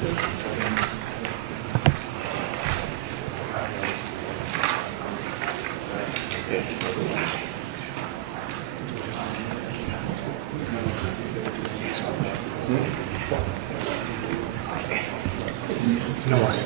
No worries.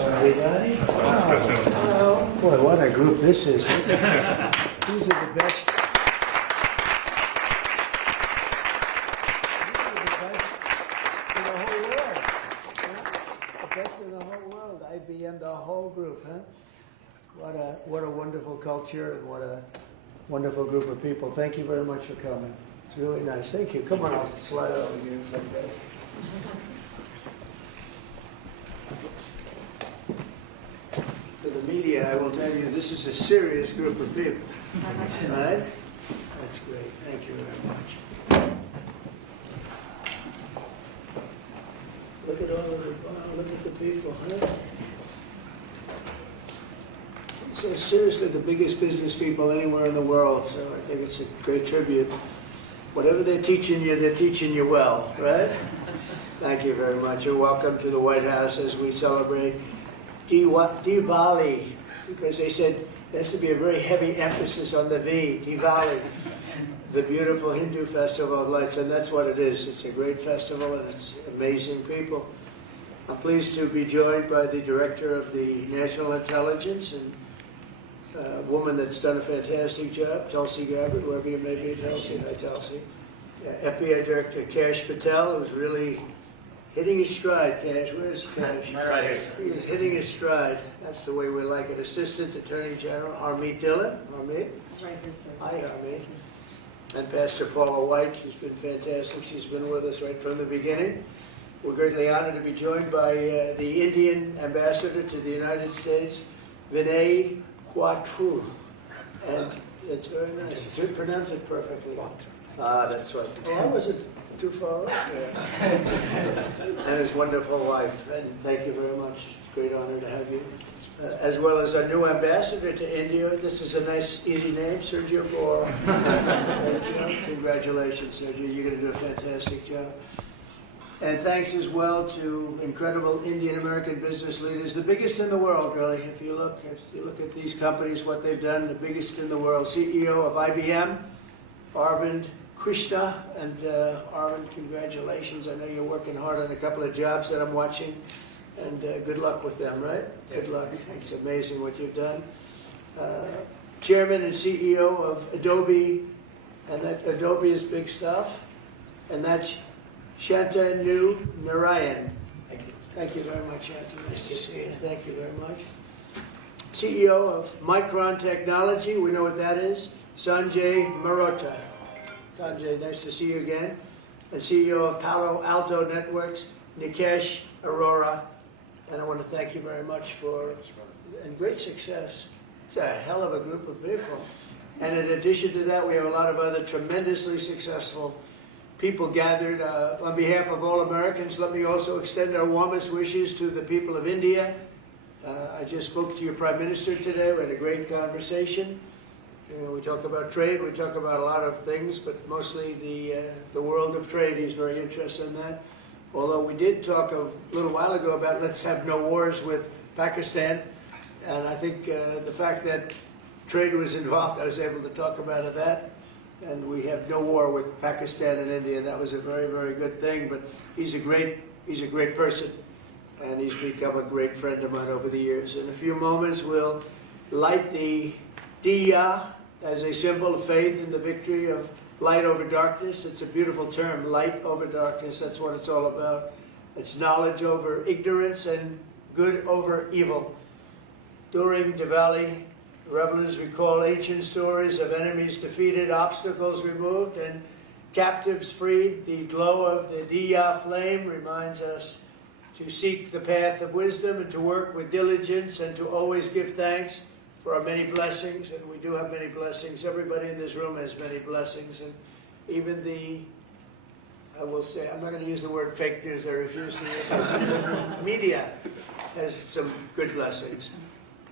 Everybody? Oh, boy, what a group this is. These are the best. In the whole world. The best in the whole world. IBM, the whole group, huh? What a wonderful culture and what a wonderful group of people. Thank you very much for coming. It's really nice. Thank you. Come on, I'll slide over here someday. For the media, I will tell you, this is a serious group of people. Right? That's great. Thank you very much. Look at all of the, look at the people, huh? So seriously, the biggest business people anywhere in the world, so I think it's a great tribute. Whatever they're teaching you well, right? Thank you very much, and welcome to the White House as we celebrate Diwali, because they said there has to be a very heavy emphasis on the V, Diwali, the beautiful Hindu festival of lights, and that's what it is. It's a great festival, and it's amazing people. I'm pleased to be joined by the Director of the National Intelligence, and a woman that's done a fantastic job, Tulsi Gabbard, whoever you may be, Tulsi. Hi, Tulsi. FBI Director Kash Patel, who's really hitting his stride. Kash, where's Kash? Right here. He's hitting his stride. That's the way we like it. Assistant Attorney General Harmeet Dillon. Harmeet? Right here, sir. Hi, Harmeet. And Pastor Paula White, who's been fantastic. She's been with us right from the beginning. We're greatly honored to be joined by the Indian Ambassador to the United States, Vinay Quatru. And it's very nice. You pronounce it perfectly. Ah, that's right. Oh, I wasn't too far off there. And his wonderful wife. And thank you very much. It's a great honor to have you. As well as our new ambassador to India. This is a nice, easy name, Sergio Bora. Congratulations, Sergio. You're going to do a fantastic job. And thanks as well to incredible Indian American business leaders, the biggest in the world, really. If you look at these companies, what they've done, the biggest in the world. CEO of IBM, Arvind Krishna, and Arvind, congratulations. I know you're working hard on a couple of jobs that I'm watching, and good luck with them, right? Yes. Good luck. It's amazing what you've done. Chairman and CEO of Adobe, and that Adobe is big stuff, and that's Shantanu Narayan. Thank you. Thank you very much, Shantanu. Nice to see you. Thank you very much. CEO of Micron Technology, we know what that is, Sanjay Marotta. Sanjay, nice to see you again. And CEO of Palo Alto Networks, Nikesh Arora. And I want to thank you very much for and great success. It's a hell of a group of people. And in addition to that, we have a lot of other tremendously successful people gathered. On behalf of all Americans, let me also extend our warmest wishes to the people of India. I just spoke to your Prime Minister today. We had a great conversation. We talk about trade, we talk about a lot of things, but mostly the world of trade. He's very interested in that. Although we did talk a little while ago about let's have no wars with Pakistan. And I think the fact that trade was involved, I was able to talk about that. And we have no war with Pakistan and India. That was a very, very good thing. But he's a great person, and he's become a great friend of mine over the years. In a few moments, we'll light the Diya as a symbol of faith in the victory of light over darkness. It's a beautiful term, light over darkness. That's what it's all about. It's knowledge over ignorance and good over evil. During Diwali, revelers recall ancient stories of enemies defeated, obstacles removed, and captives freed. The glow of the Diya flame reminds us to seek the path of wisdom and to work with diligence and to always give thanks for our many blessings. And we do have many blessings. Everybody in this room has many blessings. And even the, I will say, I'm not going to use the word fake news. I refuse to use it. The media has some good blessings.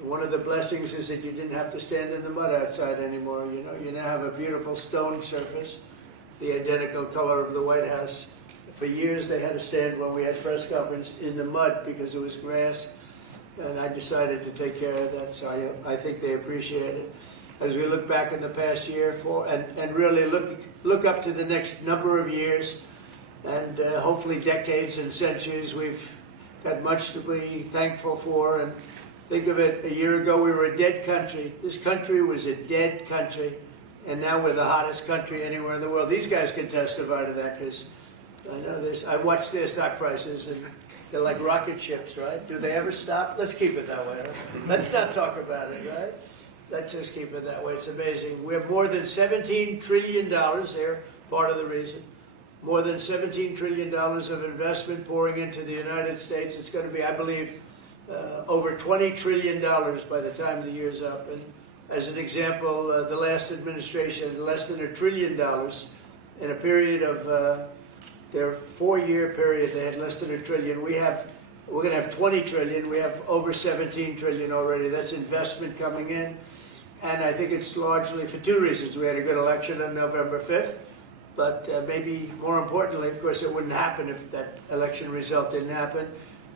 One of the blessings is that you didn't have to stand in the mud outside anymore. You know, you now have a beautiful stone surface, the identical color of the White House. For years they had to stand when we had press conference in the mud because it was grass, and I decided to take care of that, so I think they appreciate it. As we look back in the past year and really look up to the next number of years and hopefully decades and centuries, we've got much to be thankful for. And think of it, a year ago we were a dead country. This country was a dead country, and now we're the hottest country anywhere in the world. These guys can testify to that because I know this. I watch their stock prices, and they're like rocket ships, right? Do they ever stop? Let's keep it that way. Right? Let's not talk about it, right? Let's just keep it that way. It's amazing. We have more than $17 trillion. They're part of the reason. More than $17 trillion of investment pouring into the United States. It's going to be, I believe, over $20 trillion by the time the year's up. And as an example, the last administration had less than $1 trillion in a period of their 4-year period. They had less than $1 trillion. We're going to have 20 trillion. We have over 17 trillion already. That's investment coming in. And I think it's largely for two reasons. We had a good election on November 5th, but maybe more importantly, of course, it wouldn't happen if that election result didn't happen.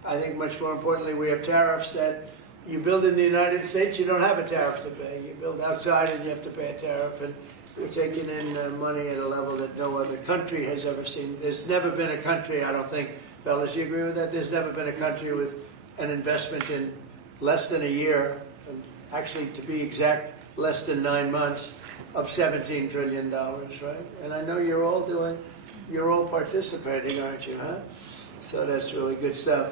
I think much more importantly, we have tariffs that you build in the United States, you don't have a tariff to pay. You build outside and you have to pay a tariff. And we're taking in money at a level that no other country has ever seen. There's never been a country, I don't think, fellas, you agree with that? There's never been a country with an investment in less than a year, and actually to be exact, less than 9 months, of $17 trillion, right? And I know you're all participating, aren't you, huh? So that's really good stuff.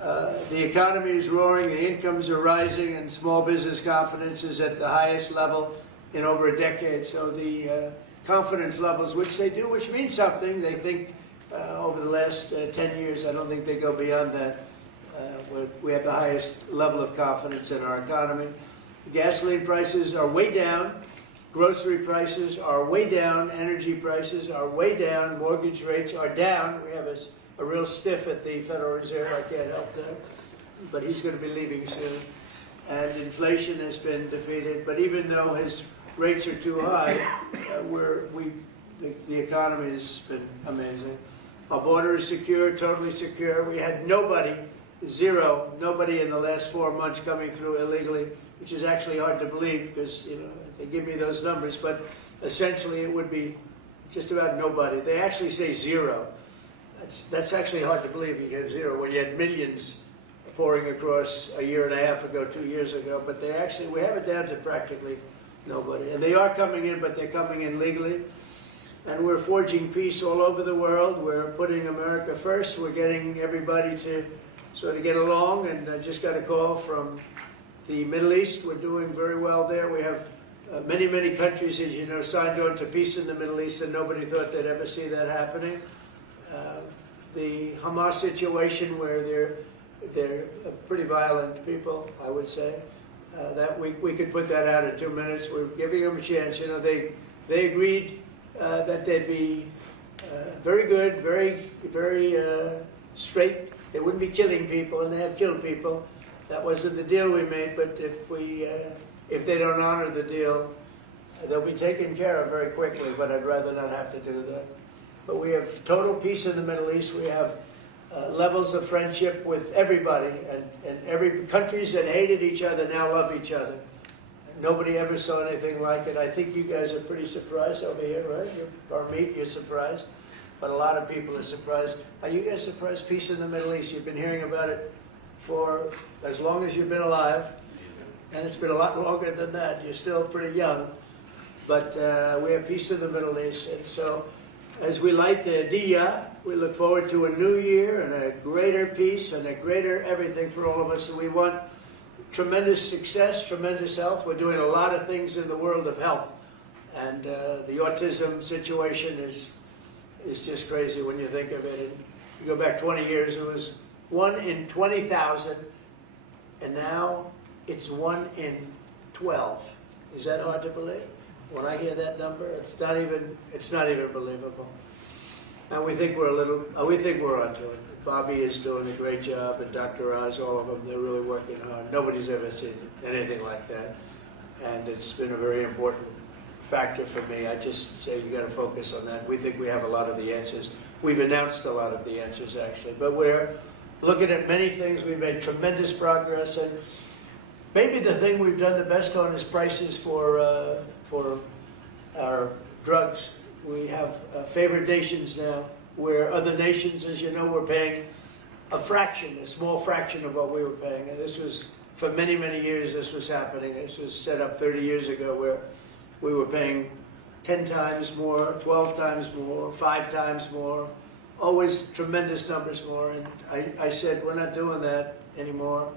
The economy is roaring, the incomes are rising, and small business confidence is at the highest level in over a decade. So the confidence levels, which means something. They think over the last 10 years, I don't think they go beyond that. We have the highest level of confidence in our economy. Gasoline prices are way down. Grocery prices are way down. Energy prices are way down. Mortgage rates are down. We have a real stiff at the Federal Reserve. I can't help that. But he's going to be leaving soon. And inflation has been defeated. But even though his rates are too high, the economy has been amazing. Our border is secure, totally secure. We had nobody in the last 4 months coming through illegally, which is actually hard to believe because, you know, they give me those numbers, but essentially it would be just about nobody. They actually say zero. That's actually hard to believe. You have zero when you had millions pouring across a year and a half ago, 2 years ago, but we have it down to practically nobody. And they are coming in, but they're coming in legally. And we're forging peace all over the world. We're putting America first. We're getting everybody to sort of get along. And I just got a call from the Middle East. We're doing very well there. We have many, many countries, as you know, signed on to peace in the Middle East, and nobody thought they'd ever see that happening. The Hamas situation, where they're pretty violent people, I would say. That we could put that out in 2 minutes. We're giving them a chance. You know, they agreed that they'd be very good, very straight. They wouldn't be killing people, and they have killed people. That wasn't the deal we made. But if they don't honor the deal, they'll be taken care of very quickly. But I'd rather not have to do that. But we have total peace in the Middle East. We have levels of friendship with everybody, and every countries that hated each other now love each other. Nobody ever saw anything like it. I think you guys are pretty surprised over here, right? You're surprised, but a lot of people are surprised. Are you guys surprised? Peace in the Middle East. You've been hearing about it for as long as you've been alive, and it's been a lot longer than that. You're still pretty young, but we have peace in the Middle East, and so as we light the Diya, we look forward to a new year and a greater peace and a greater everything for all of us. And we want tremendous success, tremendous health. We're doing a lot of things in the world of health. And the autism situation is is just crazy when you think of it. And you go back 20 years, it was 1 in 20,000, and now it's 1 in 12. Is that hard to believe? When I hear that number, it's not even believable. And we think we're onto it. Bobby is doing a great job, and Dr. Oz, all of them, they're really working hard. Nobody's ever seen anything like that. And it's been a very important factor for me. I just say you got to focus on that. We think we have a lot of the answers. We've announced a lot of the answers, actually. But we're looking at many things. We've made tremendous progress. And maybe the thing we've done the best on is prices for our drugs. We have favored nations now, where other nations, as you know, were paying a small fraction of what we were paying. And this was, for many, many years, this was happening. This was set up 30 years ago, where we were paying 10 times more, 12 times more, 5 times more, always tremendous numbers more. And I said, we're not doing that anymore.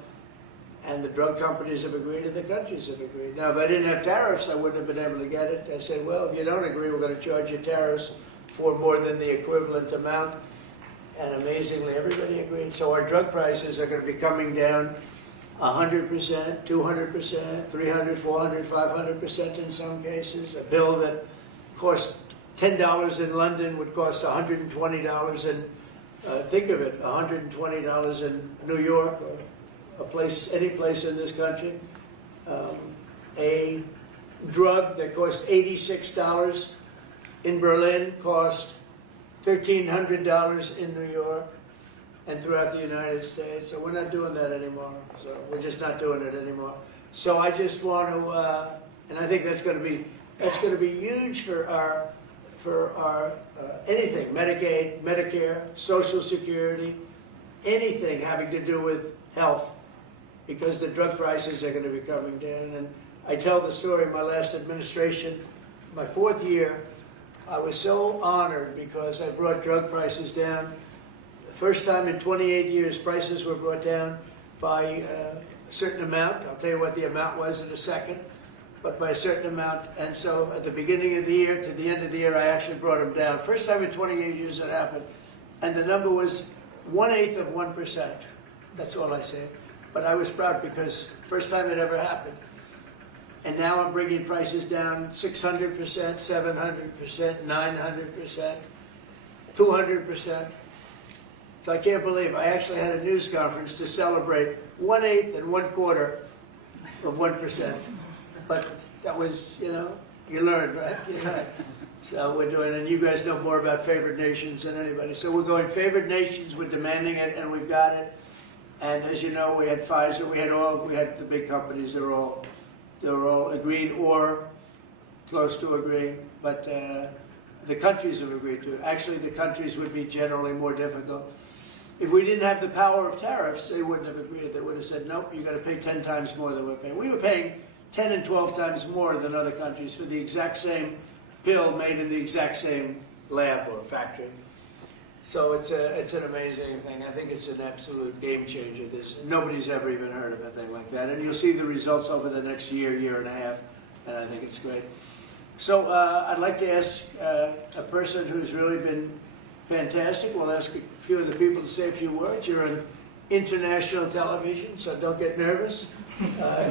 And the drug companies have agreed, and the countries have agreed. Now, if I didn't have tariffs, I wouldn't have been able to get it. I said, well, if you don't agree, we're going to charge you tariffs for more than the equivalent amount. And amazingly, everybody agreed. So our drug prices are going to be coming down 100%, 200%, 300, 400, 500% in some cases. A bill that cost $10 in London would cost $120 in, think of it, $120 in New York, or any place in this country. A drug that cost $86 in Berlin cost $1,300 in New York and throughout the United States. So we're not doing that anymore. So we're just not doing it anymore. So I just want to, and I think that's going to be huge for our anything, Medicaid, Medicare, Social Security, anything having to do with health, because the drug prices are going to be coming down. And I tell the story, my last administration, my 4th year, I was so honored because I brought drug prices down. The first time in 28 years, prices were brought down by a certain amount. I'll tell you what the amount was in a second, but by a certain amount. And so at the beginning of the year to the end of the year, I actually brought them down. First time in 28 years that happened. And the number was 1/8 of 1%. That's all I say. But I was proud because first time it ever happened. And now I'm bringing prices down 600%, 700%, 900%, 200%. So I can't believe I actually had a news conference to celebrate 1/8 and 1/4 of 1%. But that was, you learned, right? You learned. So we're doing, and you guys know more about favored nations than anybody. So we're going favored nations, we're demanding it, and we've got it. And as you know, we had Pfizer, we had the big companies, they're all agreed or close to agreeing, but the countries have agreed to it. Actually, the countries would be generally more difficult. If we didn't have the power of tariffs, they wouldn't have agreed. They would have said, nope, you got to pay 10 times more than we're paying. We were paying 10 and 12 times more than other countries for the exact same pill made in the exact same lab or factory. So it's an amazing thing. I think it's an absolute game changer. Nobody's ever even heard of a thing like that. And you'll see the results over the next year, year and a half, and I think it's great. So I'd like to ask a person who's really been fantastic. We'll ask a few of the people to say a few words. You're on international television, so don't get nervous.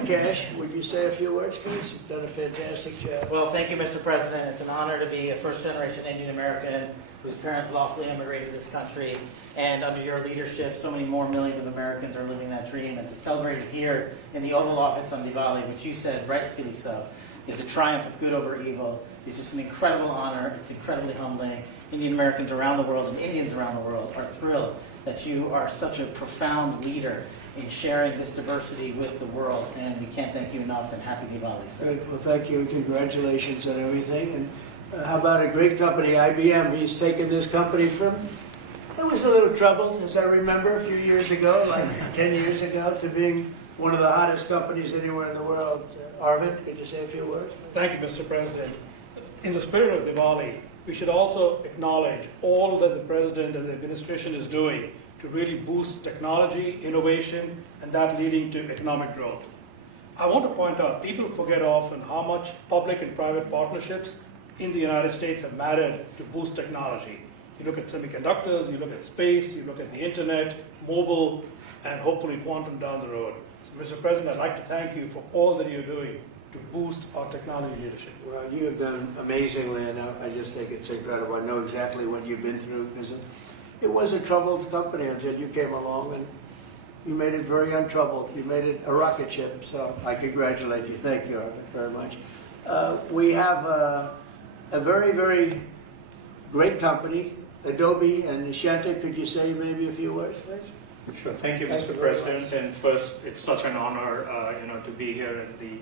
Cash, would you say a few words, please? You've done a fantastic job. Well, thank you, Mr. President. It's an honor to be a first-generation Indian American whose parents lawfully immigrated to this country. And under your leadership, so many more millions of Americans are living that dream. And to celebrate it here in the Oval Office on Diwali, which you said, rightfully so, is a triumph of good over evil. It's just an incredible honor. It's incredibly humbling. Indian Americans around the world and Indians around the world are thrilled that you are such a profound leader in sharing this diversity with the world, and we can't thank you enough, and happy Diwali. Great. Well, thank you, and congratulations on everything. And how about a great company, IBM? He's taken this company from, it was a little troubled, as I remember, a few years ago, like 10 years ago, to being one of the hottest companies anywhere in the world. Arvind, could you say a few words? Thank you, Mr. President. In the spirit of Diwali, we should also acknowledge all that the President and the administration is doing to really boost technology, innovation, and that leading to economic growth. I want to point out, people forget often how much public and private partnerships in the United States have mattered to boost technology. You look at semiconductors, you look at space, you look at the internet, mobile, and hopefully quantum down the road. So, Mr. President, I'd like to thank you for all that you're doing to boost our technology leadership. Well, you have done amazingly, and I just think it's incredible. I know exactly what you've been through, because it was a troubled company until you came along, and you made it very untroubled. You made it a rocket ship, so I congratulate you. Thank you very much. We have a very, very great company, Adobe, and Shanta, could you say maybe a few words, please? Sure. Thank you, Thank Mr. you very President. much. And first, it's such an honor, to be here in the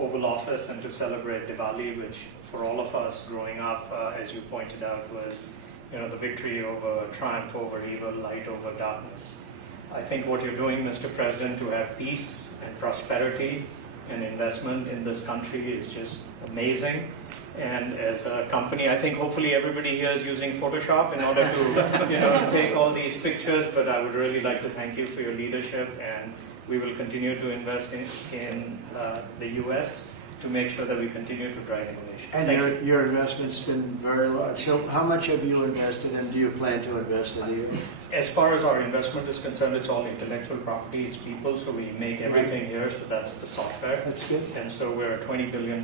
Oval Office and to celebrate Diwali, which for all of us growing up, as you pointed out, was, the victory over, triumph over evil, light over darkness. I think what you're doing, Mr. President, to have peace and prosperity and investment in this country is just amazing. And as a company, I think hopefully everybody here is using Photoshop in order to, take all these pictures. But I would really like to thank you for your leadership, and we will continue to invest in the U.S. to make sure that we continue to drive innovation. And your investment's been very large. So how much have you invested, and do you plan to invest in the U.S.? As far as our investment is concerned, it's all intellectual property, it's people, so we make everything here, so that's the software. That's good. And so we're a $20 billion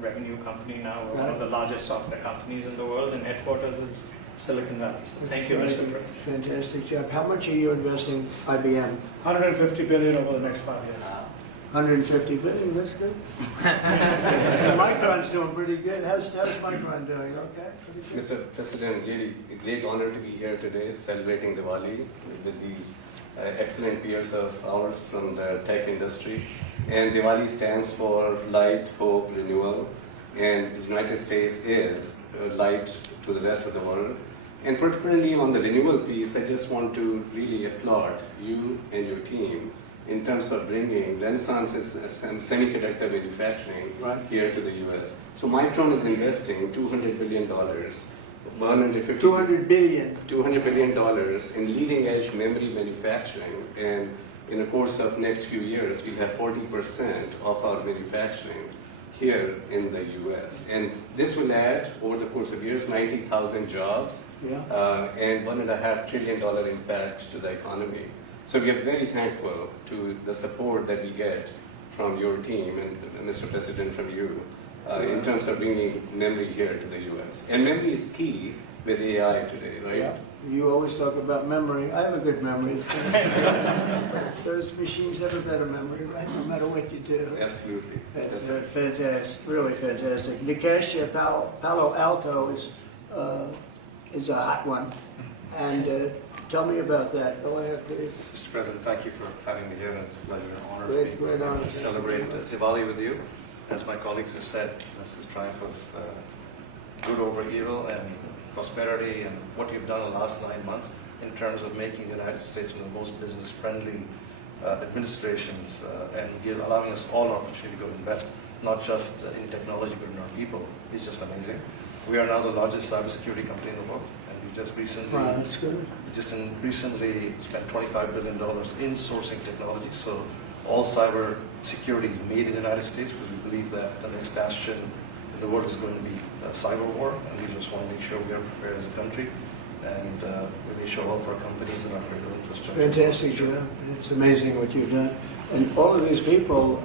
revenue company now. We're one of the largest software companies in the world, and headquarters is Silicon Valley. So thank you, Mr. President. Fantastic job. How much are you investing IBM? $150 billion over the next 5 years. 150 billion, that's good. And Micron's doing pretty good. How's Micron doing? Okay? Pretty good. Mr. President, really a great honor to be here today celebrating Diwali with these excellent peers of ours from the tech industry. And Diwali stands for light, hope, renewal. And the United States is light to the rest of the world. And particularly on the renewal piece, I just want to really applaud you and your team in terms of bringing Renaissance's semiconductor manufacturing here to the U.S. So Micron is investing $200 billion, $200 billion. $200 billion in leading-edge memory manufacturing, and in the course of next few years, we'll have 40% of our manufacturing here in the U.S. And this will add, over the course of years, 90,000 jobs and $1.5 trillion impact to the economy. So we are very thankful to the support that we get from your team and Mr. President, from you, in terms of bringing memory here to the U.S. And memory is key with AI today, right? Yeah. You always talk about memory. I have a good memory. Those machines have a better memory, right? No matter what you do. Absolutely. That's fantastic, really fantastic. Nikesh, Palo Alto is a hot one. And tell me about that. Go ahead, please. Mr. President, thank you for having me here, and it's a pleasure and honor Great honor. to celebrate Diwali with you. As my colleagues have said, this is a triumph of good over evil and prosperity, and what you've done in the last 9 months in terms of making the United States one of the most business-friendly administrations and allowing us all an opportunity to go invest, not just in technology but in our people, is just amazing. We are now the largest cybersecurity company in the world, and we just recently, that's good. recently spent $25 billion in sourcing technology. So all cyber security is made in the United States, because we believe that the next bastion in the world is going to be cyber war, and we just want to make sure we are prepared as a country, and we make sure all of our companies and our critical infrastructure. Fantastic job. It's amazing what you've done. And all of these people,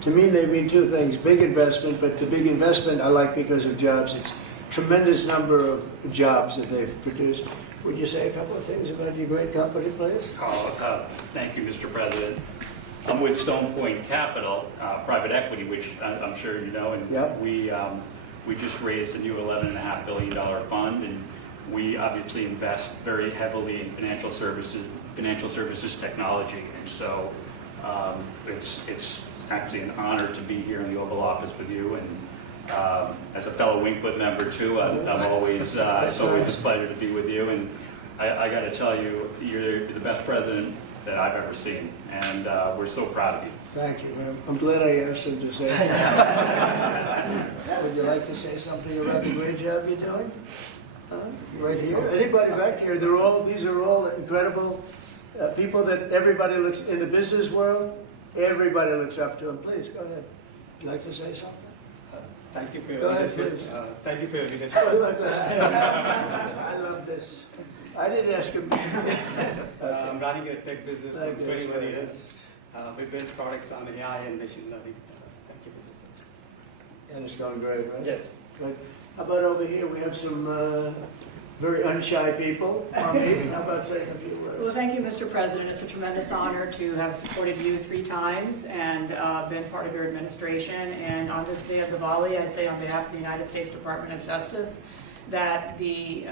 to me, they mean two things. Big investment, but the big investment I like because of jobs. It's a tremendous number of jobs that they've produced. Would you say a couple of things about your great company, please? Thank you, Mr. President. I'm with Stone Point Capital, private equity, which I'm sure you know, and we just raised a new $11.5 billion fund, and we obviously invest very heavily in financial services technology, and so it's actually an honor to be here in the Oval Office with you, and as a fellow Wingfoot member too, I'm always it's always a pleasure to be with you, and I got to tell you, you're the best president that I've ever seen, and we're so proud of you. Thank you. I'm glad I asked him to say that. Would you like to say something about the great job you're doing? Right here. Anybody back here? These are all incredible people that everybody looks, in the business world, everybody looks up to them. Please, go ahead. Would you like to say something? Thank you for your Go ahead, leadership. please. Thank you for your leadership. I love that. I love this. I didn't ask him. I'm running a tech business Thank for you. 21 years. We build products on AI and machine learning. Thank you, Mr. President. And it's going great, right? Yes. Good. How about over here? We have some very unshy people. How about saying a few words? Well, thank you, Mr. President. It's a tremendous honor to have supported you 3 times and been part of your administration. And on this day of Diwali, I say on behalf of the United States Department of Justice that the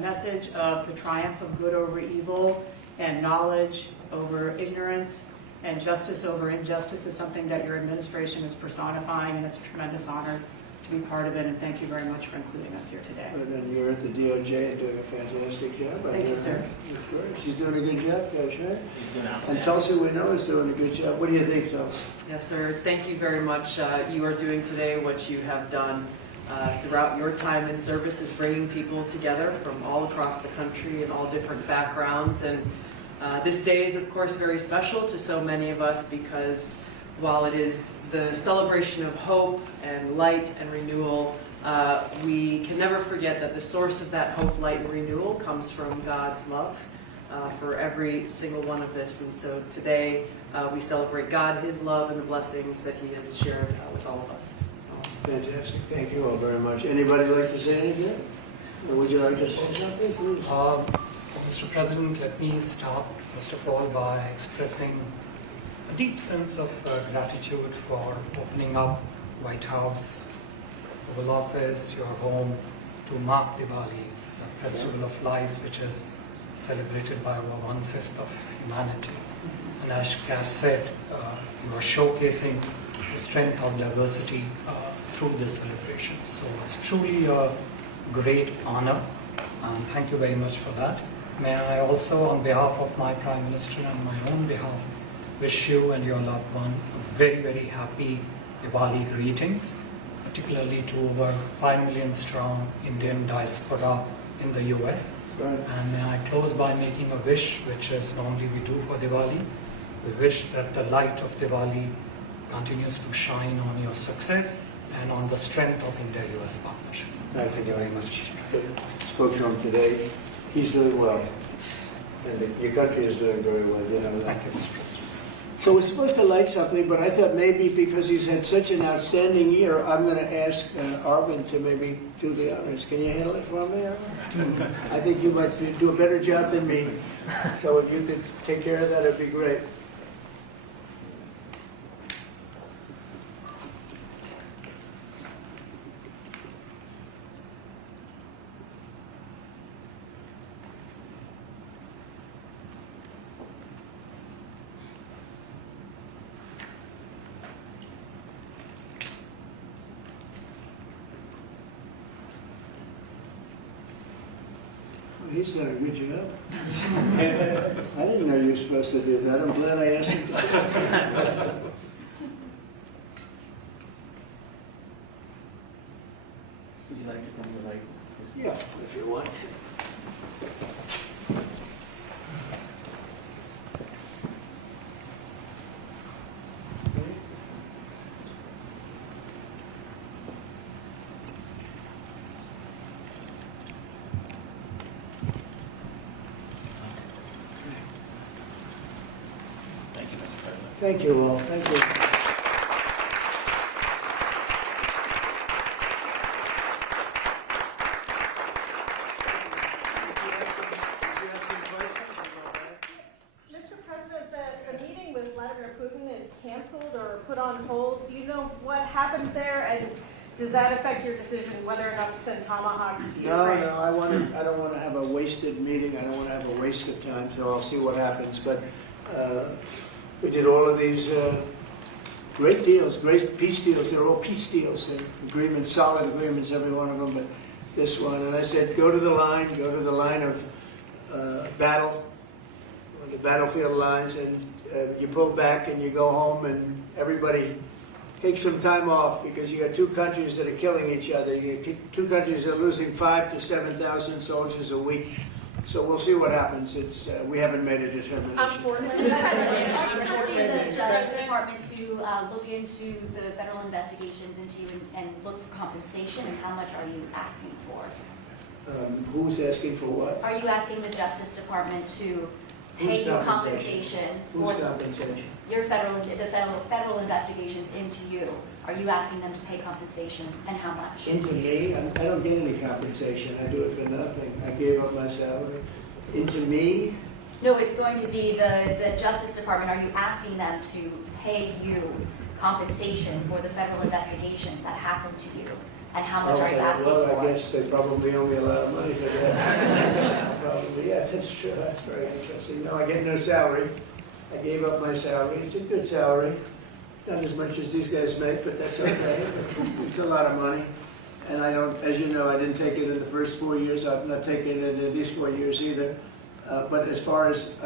message of the triumph of good over evil and knowledge over ignorance and justice over injustice is something that your administration is personifying, and it's a tremendous honor to be part of it, and thank you very much for including us here today. And you're at the DOJ and doing a fantastic job. Thank you, sir. Sure. She's doing a good job, Gosh, right? And Tulsi, we know, is doing a good job. What do you think, Tulsi? Yes, sir. Thank you very much. You are doing today what you have done throughout your time in service, is bringing people together from all across the country and all different backgrounds. And this day is, of course, very special to so many of us because while it is the celebration of hope and light and renewal, we can never forget that the source of that hope, light, and renewal comes from God's love for every single one of us. And so today we celebrate God, His love, and the blessings that He has shared with all of us. Fantastic. Thank you all very much. Anybody like to say anything? Or would you like to say something, please? Mr. President, let me start first of all by expressing a deep sense of gratitude for opening up White House, Oval Office, your home, to mark Diwali's Festival of Lights, which is celebrated by over 1/5 of humanity. And as Cass said, you are showcasing the strength of diversity through this celebration. So it's truly a great honor, and thank you very much for that. May I also, on behalf of my Prime Minister and my own behalf, wish you and your loved one a very, very happy Diwali greetings, particularly to over 5 million strong Indian diaspora in the US. Right. And may I close by making a wish, which is normally we do for Diwali. We wish that the light of Diwali continues to shine on your success and on the strength of India-US partnership. Thank you very much. Spoke to him today. He's doing well. And your country is doing very well, you know that. Thank you, Mr. President. So we're supposed to light something, but I thought maybe because he's had such an outstanding year, I'm going to ask Arvind to maybe do the honors. Can you handle it for me, Arvind? I think you might do a better job than me. So if you could take care of that, it'd be great. He's done a good job. I didn't know you were supposed to do that. I'm glad I asked him to do it. Would you like to come to like? Yeah, if you want. Thank you, Mr. President. Thank you all. Thank you. Mr. President, the meeting with Vladimir Putin is canceled or put on hold. Do you know what happened there, and does that affect your decision whether or not to send tomahawks to Ukraine? No, I don't want to have a wasted meeting. I don't want to have a waste of time, so I'll see what happens. But we did all of these great deals, great peace deals. They're all peace deals and agreements, solid agreements, every one of them. But this one, and I said, go to the line of battle, the battlefield lines, and you pull back and you go home, and everybody take some time off, because you got two countries that are killing each other. You got two countries that are losing 5,000 to 7,000 soldiers a week. So we'll see what happens. It's, we haven't made a determination. Mr. President, are you asking the Justice Department to look into the federal investigations into you and look for compensation, and how much are you asking for? Who's asking for what? Are you asking the Justice Department to pay you compensation Whose for compensation? your federal investigations into you? Are you asking them to pay compensation, and how much? Into me? I don't get any compensation. I do it for nothing. I gave up my salary. Into me? No, it's going to be the Justice Department. Are you asking them to pay you compensation for the federal investigations that happened to you? And how much are you asking well, for? I guess they probably owe me a lot of money for that. Probably, yeah, that's true. That's very interesting. No, I get no salary. I gave up my salary. It's a good salary. Not as much as these guys make, but that's okay. It's a lot of money. And I don't, as you know, I didn't take it in the first 4 years. I'm not taking it in these 4 years either. But as far as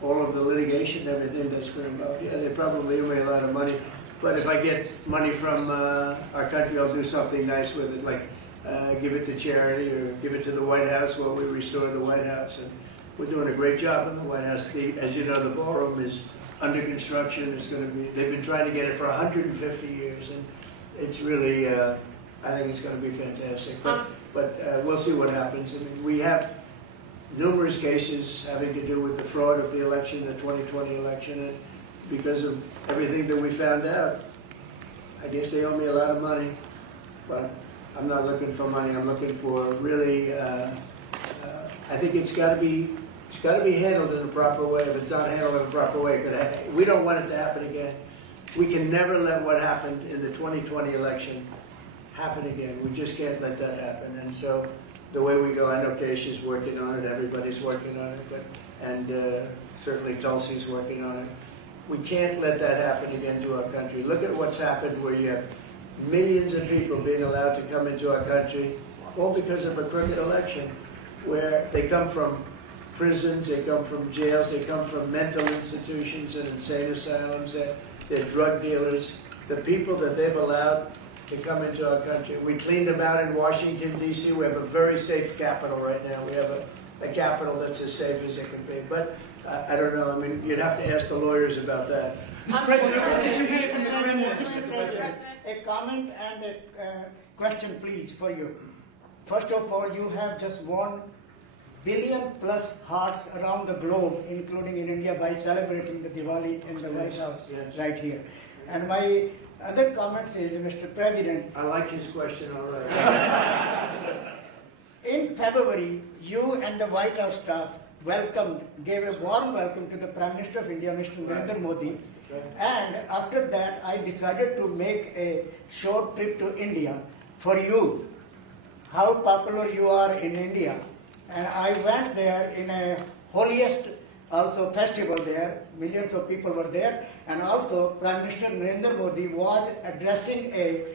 all of the litigation and everything that's going about, yeah, they probably owe me a lot of money. But if I get money from our country, I'll do something nice with it, like give it to charity or give it to the White House while we restore the White House. And we're doing a great job in the White House. As you know, the ballroom is under construction. It's going to be, they've been trying to get it for 150 years, and it's really, I think it's going to be fantastic. But we'll see what happens. I mean, we have numerous cases having to do with the fraud of the election, the 2020 election, and because of everything that we found out, I guess they owe me a lot of money. But I'm not looking for money. I'm looking for really. I think it's got to be handled in a proper way. If it's not handled in a proper way, we don't want it to happen again. We can never let what happened in the 2020 election happen again. We just can't let that happen. And so the way we go, I know Keisha's working on it. Everybody's working on it, and certainly Tulsi's working on it. We can't let that happen again to our country. Look at what's happened where you have millions of people being allowed to come into our country, all because of a crooked election, where they come from prisons, they come from jails, they come from mental institutions and insane asylums, they're drug dealers. The people that they've allowed to come into our country. We cleaned them out in Washington, D.C. We have a very safe capital right now. We have a capital that's as safe as it can be. But I don't know. I mean, you'd have to ask the lawyers about that. Mr. President, what did you hear from the Kremlin? Mr. President, a comment and a question, please, for you. First of all, you have just 1 billion plus hearts around the globe, including in India, by celebrating the Diwali in the White House right here. And my other comment is, Mr. President, I like his question, all right. In February, you and the White House staff gave a warm welcome to the Prime Minister of India, Mr. Narendra Modi. And after that, I decided to make a short trip to India for you. How popular you are in India. And I went there in a holiest also festival there. Millions of people were there. And also Prime Minister Narendra Modi was addressing a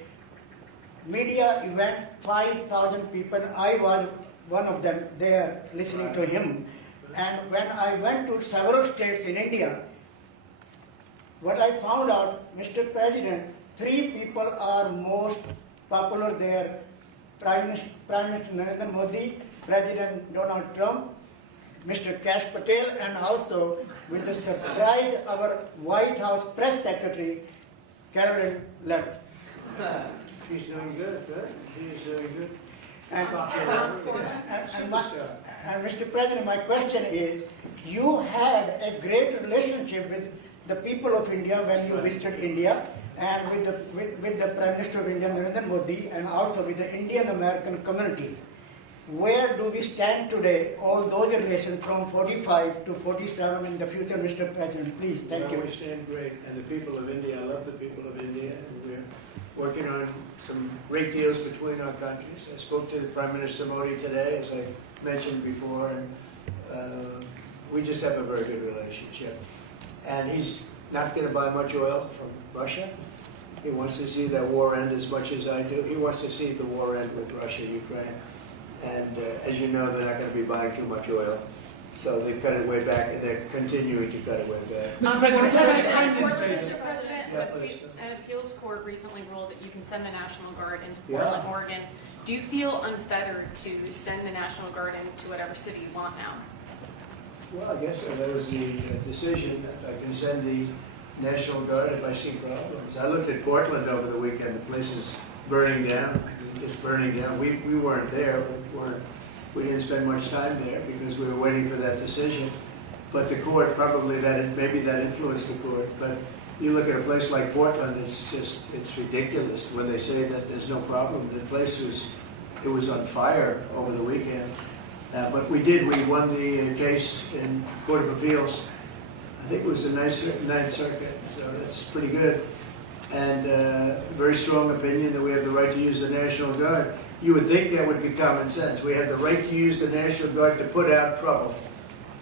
media event, 5,000 people. I was one of them there listening to him. And when I went to several states in India, what I found out, Mr. President, 3 people are most popular there. Prime Minister Narendra Modi, President Donald Trump, Mr. Kash Patel, and also with the surprise, our White House Press Secretary, Caroline Levitt. She's doing good, good. She is doing good. And Mr. President, my question is, you had a great relationship with the people of India when you visited India, and with the Prime Minister of India, Narendra Modi, and also with the Indian American community. Where do we stand today, all those relations from 45 to 47 in the future, Mr. President? Please, thank you. We stand great, and the people of India, I love the people of India, and we're working on some great deals between our countries. I spoke to the Prime Minister Modi today, as I mentioned before, and we just have a very good relationship. And he's not going to buy much oil from Russia. He wants to see that war end as much as I do. He wants to see the war end with Russia, Ukraine. And as you know, they're not going to be buying too much oil. So they've cut it way back, and they're continuing to cut it way back. Mr. President, An appeals court recently ruled that you can send the National Guard into Yeah. Portland, Oregon. Do you feel unfettered to send the National Guard into whatever city you want now? Well, I guess that was the decision that I can send the National Guard if I see problems. I looked at Portland over the weekend. The place is burning down, just burning down. We weren't there, but we didn't spend much time there because we were waiting for that decision. But the court, probably maybe that influenced the court. But you look at a place like Portland, it's ridiculous when they say that there's no problem. The place was on fire over the weekend. But we won the case in Court of Appeals. I think it was the Ninth Circuit, so that's pretty good. And a very strong opinion that we have the right to use the National Guard. You would think that would be common sense. We have the right to use the National Guard to put out trouble.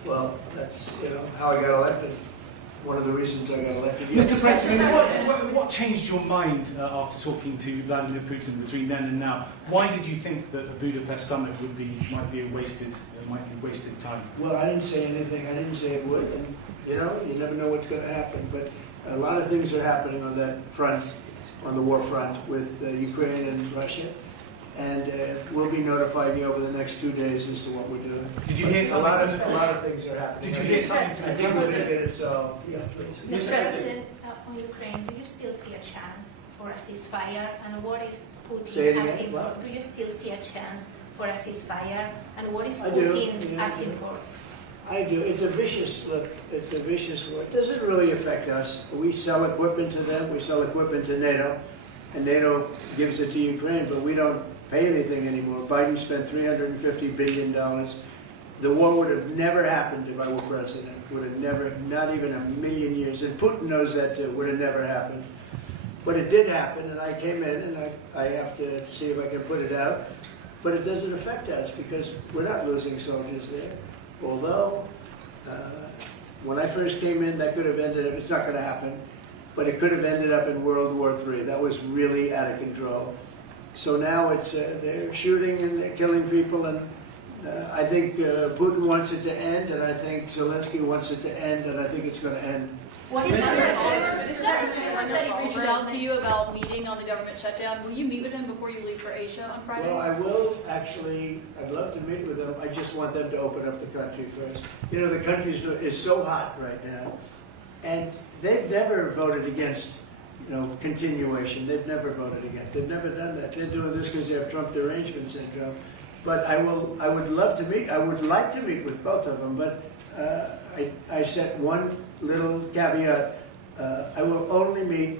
Well, that's how I got elected. One of the reasons I got elected. Mr. President, what changed your mind after talking to Vladimir Putin between then and now? Why did you think that the Budapest summit might be wasted time? Well, I didn't say anything. I didn't say it would. And, you never know what's going to happen. But a lot of things are happening on that front, on the war front with Ukraine and Russia. And we'll be notifying you over the next 2 days as to what we're doing. Did you hear something? A lot of things are happening. Did you hear something? I think we're going to get it solved. Yeah, please. Mr. President, on Ukraine, do you still see a chance for a ceasefire? And what is Putin asking for? Do you still see a chance for a ceasefire? And what is Putin asking for? I do. It's a vicious war. It doesn't really affect us. We sell equipment to them. We sell equipment to NATO. And NATO gives it to Ukraine, but we don't pay anything anymore. Biden spent $350 billion. The war would have never happened if I were president. Would have never, not even a million years. And Putin knows that too. Would have never happened. But it did happen, and I came in, and I have to see if I can put it out. But it doesn't affect us because we're not losing soldiers there. Although, when I first came in, that could have ended up, it's not going to happen, but it could have ended up in World War III. That was really out of control. So now it's they're shooting and they're killing people, and I think Putin wants it to end, and I think Zelensky wants it to end, and I think it's going to end. What is that? Is that rumor that he reached out to you about meeting on the government shutdown? Will you meet with him before you leave for Asia on Friday? Well, I will actually. I'd love to meet with them. I just want them to open up the country first. The country is so hot right now, and they've never voted against, continuation. They've never voted against. They've never done that. They're doing this because they have Trump derangement syndrome. But I would love to meet. I would like to meet with both of them. But I set one little caveat. I will only meet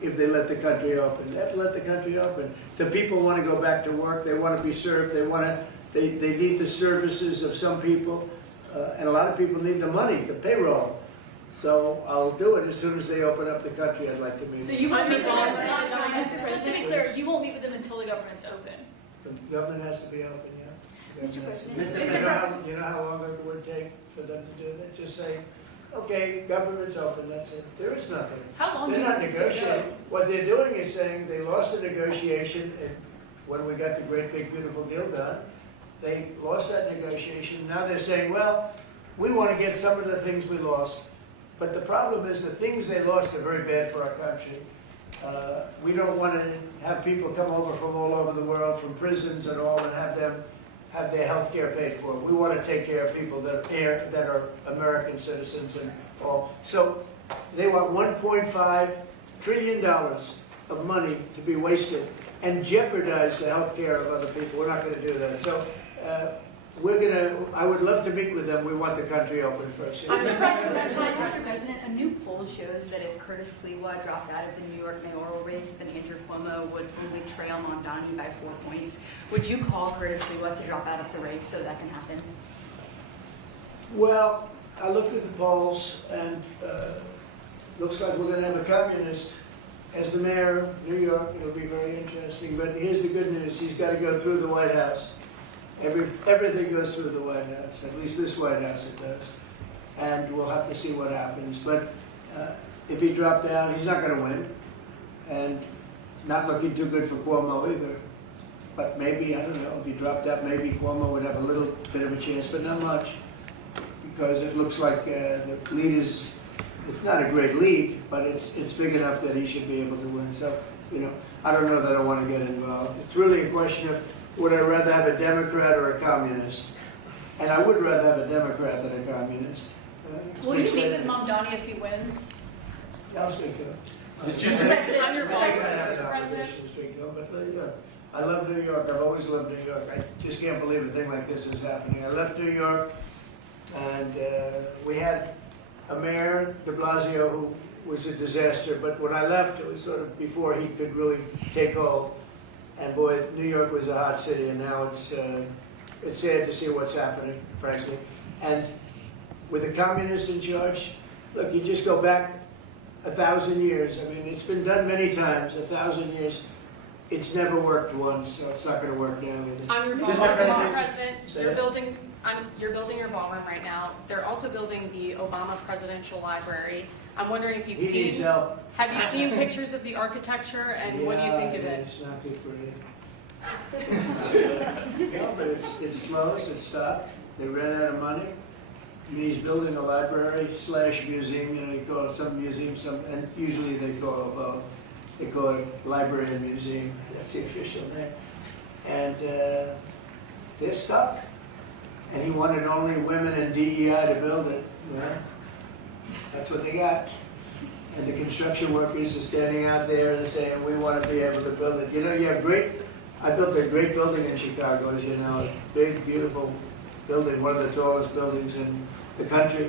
if they let the country open. They have to let the country open. The people want to go back to work. They want to be served. They need the services of some people, and a lot of people need the money, the payroll. So I'll do it as soon as they open up the country. I'd like to meet. So you won't meet with them, just to be clear, you won't meet with them until the government's open. The government has to be open, yeah. Mr. President. You know how long it would take for them to do that? Just say, okay, government's open, that's it. There is nothing. How long They're do you not think it's gonna negotiating. go? What they're doing is saying they lost the negotiation when we got the great big beautiful deal done. They lost that negotiation. Now they're saying, well, we want to get some of the things we lost. But the problem is the things they lost are very bad for our country. We don't want to have people come over from all over the world, from prisons and all, and have their health care paid for. We want to take care of people that are American citizens and all. So they want $1.5 trillion of money to be wasted and jeopardize the health care of other people. We're not going to do that. So I would love to meet with them. We want the country open first. Mr. President, a new poll shows that if Curtis Sliwa dropped out of the New York mayoral race, then Andrew Cuomo would only trail Mondani by 4 points. Would you call Curtis Sliwa to drop out of the race so that can happen? Well, I looked at the polls, and looks like we're going to have a communist as the mayor of New York. It'll be very interesting. But here's the good news. He's got to go through the White House. Everything goes through the White House, at least this White House it does. And we'll have to see what happens. But if he dropped out, he's not going to win. And not looking too good for Cuomo either. But maybe, I don't know, if he dropped out, maybe Cuomo would have a little bit of a chance, but not much. Because it looks like the lead is it's not a great league, but it's big enough that he should be able to win. So, you know, I don't know that I want to get involved. It's really a question of, would I rather have a Democrat or a communist? And I would rather have a Democrat than a communist. Will you meet with Mamdani if he wins? Yeah, I'll speak to him. Mr. President, Mr. President. I love New York. I've always loved New York. I just can't believe a thing like this is happening. I left New York, and we had a mayor, de Blasio, who was a disaster. But when I left, it was sort of before he could really take hold. And boy, New York was a hot city, and now it's sad to see what's happening, frankly. And with the communists in charge, look, you just go back 1,000 years. I mean, it's been done many times, 1,000 years. It's never worked once, so it's not going to work now either. On your ballroom, Mr. President, you're building your ballroom right now. They're also building the Obama Presidential Library. I'm wondering if you've seen. Have you seen pictures of the architecture, and what do you think of it? It's not too pretty. No, but it's closed. It's stopped. They ran out of money. And he's building a library / museum. You know, you call it some museum, and usually they call it both. They call it library and museum. That's the official name. And they're stuck. And he wanted only women and DEI to build it. Well, that's what they got. And the construction workers are standing out there and saying, we want to be able to build it. You know, you have I built a great building in Chicago, as you know, a big, beautiful building, one of the tallest buildings in the country.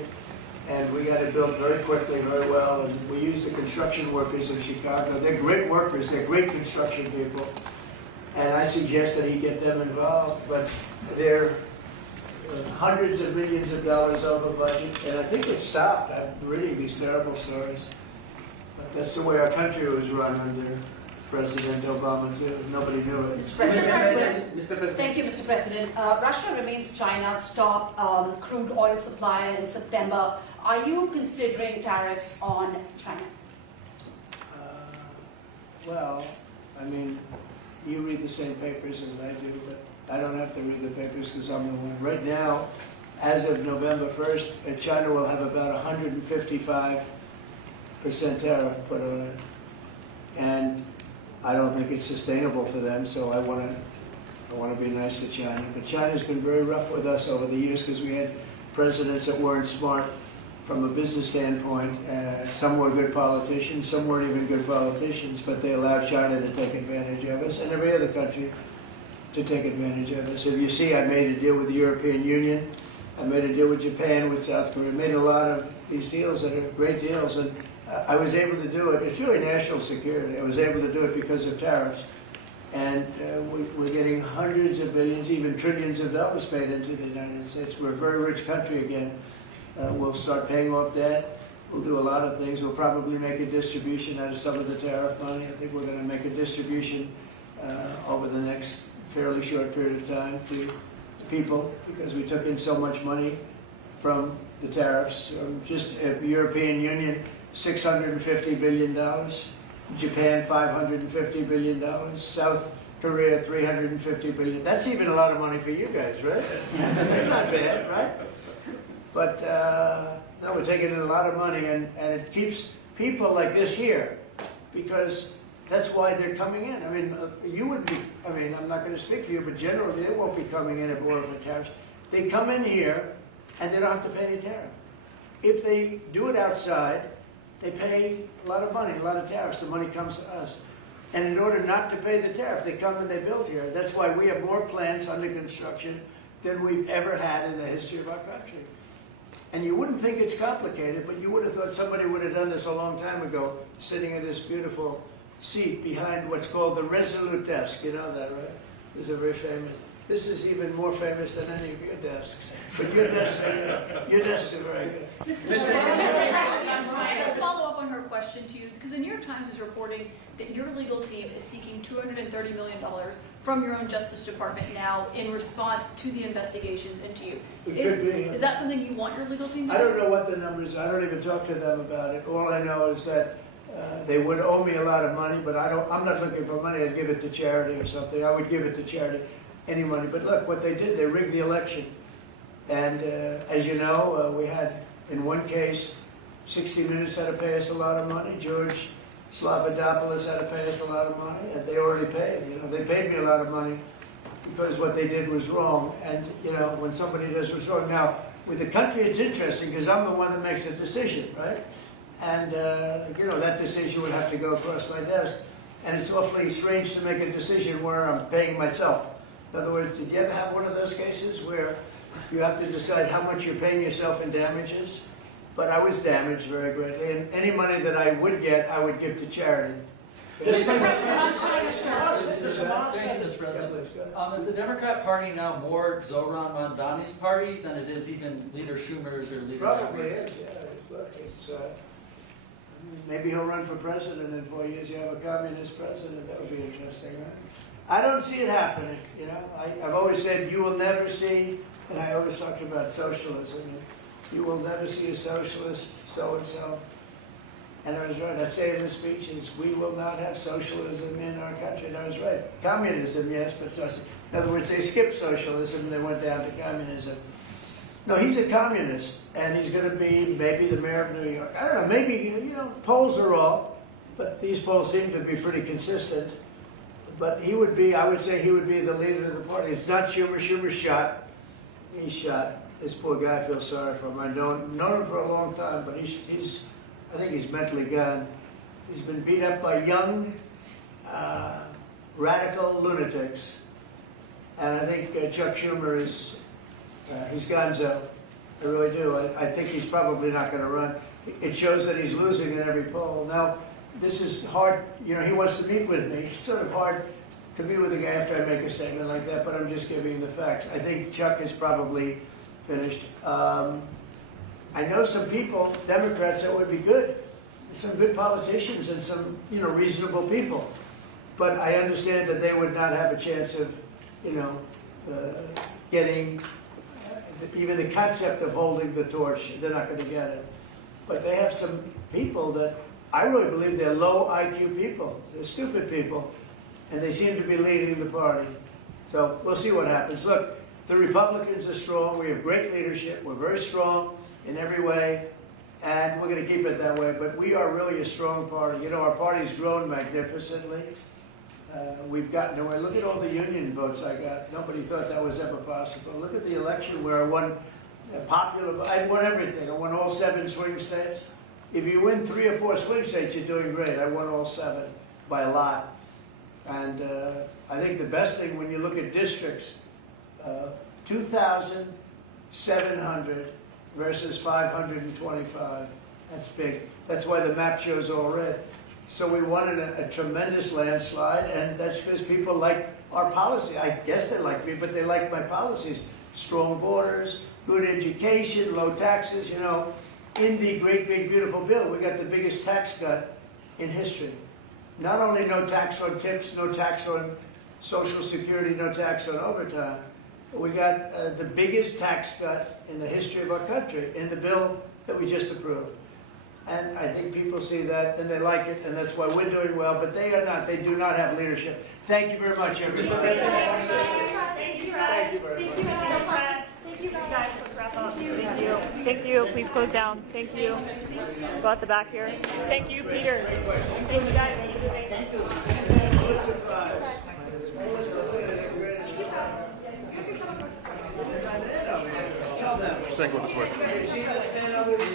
And we got it built very quickly, very well. And we use the construction workers of Chicago. They're great workers. They're great construction people. And I suggested he get them involved. But they're hundreds of millions of dollars over budget. And I think it stopped. I'm reading these terrible stories. But that's the way our country was run under President Obama, too. Nobody knew it. Mr. President. Thank you, Mr. President. Russia remains China's top crude oil supplier in September. Are you considering tariffs on China? Well, I mean, you read the same papers as I do, but I don't have to read the papers because I'm the one. Right now, as of November 1st, China will have about 155% tariff put on it. And I don't think it's sustainable for them, so I want to be nice to China. But China's been very rough with us over the years because we had presidents that weren't smart from a business standpoint. Some were good politicians, some weren't even good politicians, but they allowed China to take advantage of us and every other country to take advantage of us. If you see, I made a deal with the European Union. I made a deal with Japan, with South Korea. I made a lot of these deals that are great deals, and I was able to do it. It's really national security. I was able to do it because of tariffs. And we're getting hundreds of billions, even trillions of dollars paid into the United States. We're a very rich country again. We'll start paying off debt. We'll do a lot of things. We'll probably make a distribution out of some of the tariff money. I think we're going to make a distribution over the next fairly short period of time to people because we took in so much money from the tariffs. Just European Union, $650 billion. Japan, $550 billion. South Korea, $350 billion. That's even a lot of money for you guys, right? That's not bad, right? But no, we're taking in a lot of money, and it keeps people like this here, because that's why they're coming in. I mean, you would be, I mean, I'm not going to speak for you, but generally they won't be coming in if it weren't for tariffs. They come in here, and they don't have to pay any tariff. If they do it outside, they pay a lot of money, a lot of tariffs. The money comes to us. And in order not to pay the tariff, they come and they build here. That's why we have more plants under construction than we've ever had in the history of our country. And you wouldn't think it's complicated, but you would have thought somebody would have done this a long time ago, sitting in this beautiful seat behind what's called the Resolute desk. You know that, right? This is very famous. This is even more famous than any of your desks. But your desks are very good. I just follow up on her question to you, because the New York Times is reporting that your legal team is seeking $230 million from your own Justice Department now in response to the investigations into you. Is that something you want your legal team to do? I don't know what the numbers are. I don't even talk to them about it. All I know is that they would owe me a lot of money, but I'm not looking for money. I'd give it to charity or something. I would give it to charity, any money. But look, what they did, they rigged the election. And as you know, we had, in one case, 60 Minutes had to pay us a lot of money. George Slavadopoulos had to pay us a lot of money, and they already paid. They paid me a lot of money because what they did was wrong. And when somebody does what's wrong, now with the country, it's interesting because I'm the one that makes the decision, right? And that decision would have to go across my desk. And it's awfully strange to make a decision where I'm paying myself. In other words, did you ever have one of those cases where you have to decide how much you're paying yourself in damages? But I was damaged very greatly, and any money that I would get, I would give to charity. Thank you, Mr. President. Is the Democrat Party now more Zohran Mamdani's party than it is even Leader Schumer's or Leader Probably Jeffries? is, yeah. Look, maybe he'll run for president in 4 years. You have a communist president. That would be interesting, right? I don't see it happening. I've always said you will never see, and I always talk about socialism. You will never see a socialist so-and-so. And I was right. I say in the speeches, we will not have socialism in our country. And I was right. Communism, yes, but socialism. In other words, they skipped socialism and they went down to communism. No, he's a communist, and he's going to be maybe the mayor of New York. I don't know, maybe, polls are wrong, but these polls seem to be pretty consistent. But he would be, I would say he would be the leader of the party. It's not Schumer. Schumer's shot. He's shot. This poor guy, I feel sorry for him. I've known him for a long time, but I think he's mentally gone. He's been beat up by young, radical lunatics. And I think Chuck Schumer is, he's gonzo. I really do. I think he's probably not going to run. It shows that he's losing in every poll. Now, this is hard. He wants to meet with me. It's sort of hard to meet with a guy after I make a statement like that, but I'm just giving you the facts. I think Chuck is probably finished. I know some people, Democrats, that would be good. Some good politicians and some, reasonable people. But I understand that they would not have a chance of, getting even the concept of holding the torch. They're not going to get it. But they have some people that I really believe they're low IQ people. They're stupid people. And they seem to be leading the party. So we'll see what happens. Look, the Republicans are strong. We have great leadership. We're very strong in every way. And we're going to keep it that way. But we are really a strong party. Our party's grown magnificently. We've gotten away. Look at all the union votes I got. Nobody thought that was ever possible. Look at the election where I won I won everything. I won all 7 swing states. If you win 3 or 4 swing states, you're doing great. I won all 7 by a lot. And I think the best thing when you look at districts, 2,700 versus 525. That's big. That's why the map shows all red. So we won in a tremendous landslide, and that's because people like our policy. I guess they like me, but they like my policies. Strong borders, good education, low taxes. In the great, big, beautiful bill, we got the biggest tax cut in history. Not only no tax on tips, no tax on Social Security, no tax on overtime, but we got the biggest tax cut in the history of our country in the bill that we just approved. And I think people see that and they like it, and that's why we're doing well, but they are not. They do not have leadership. Thank you very much, everybody. Thank you guys. Thank you very much. Thank you guys. Let's wrap up. Thank you. Thank you. Please close down. Thank you. Go at the back here. Thank you, Peter. Thank you, guys. Thank you. Think what's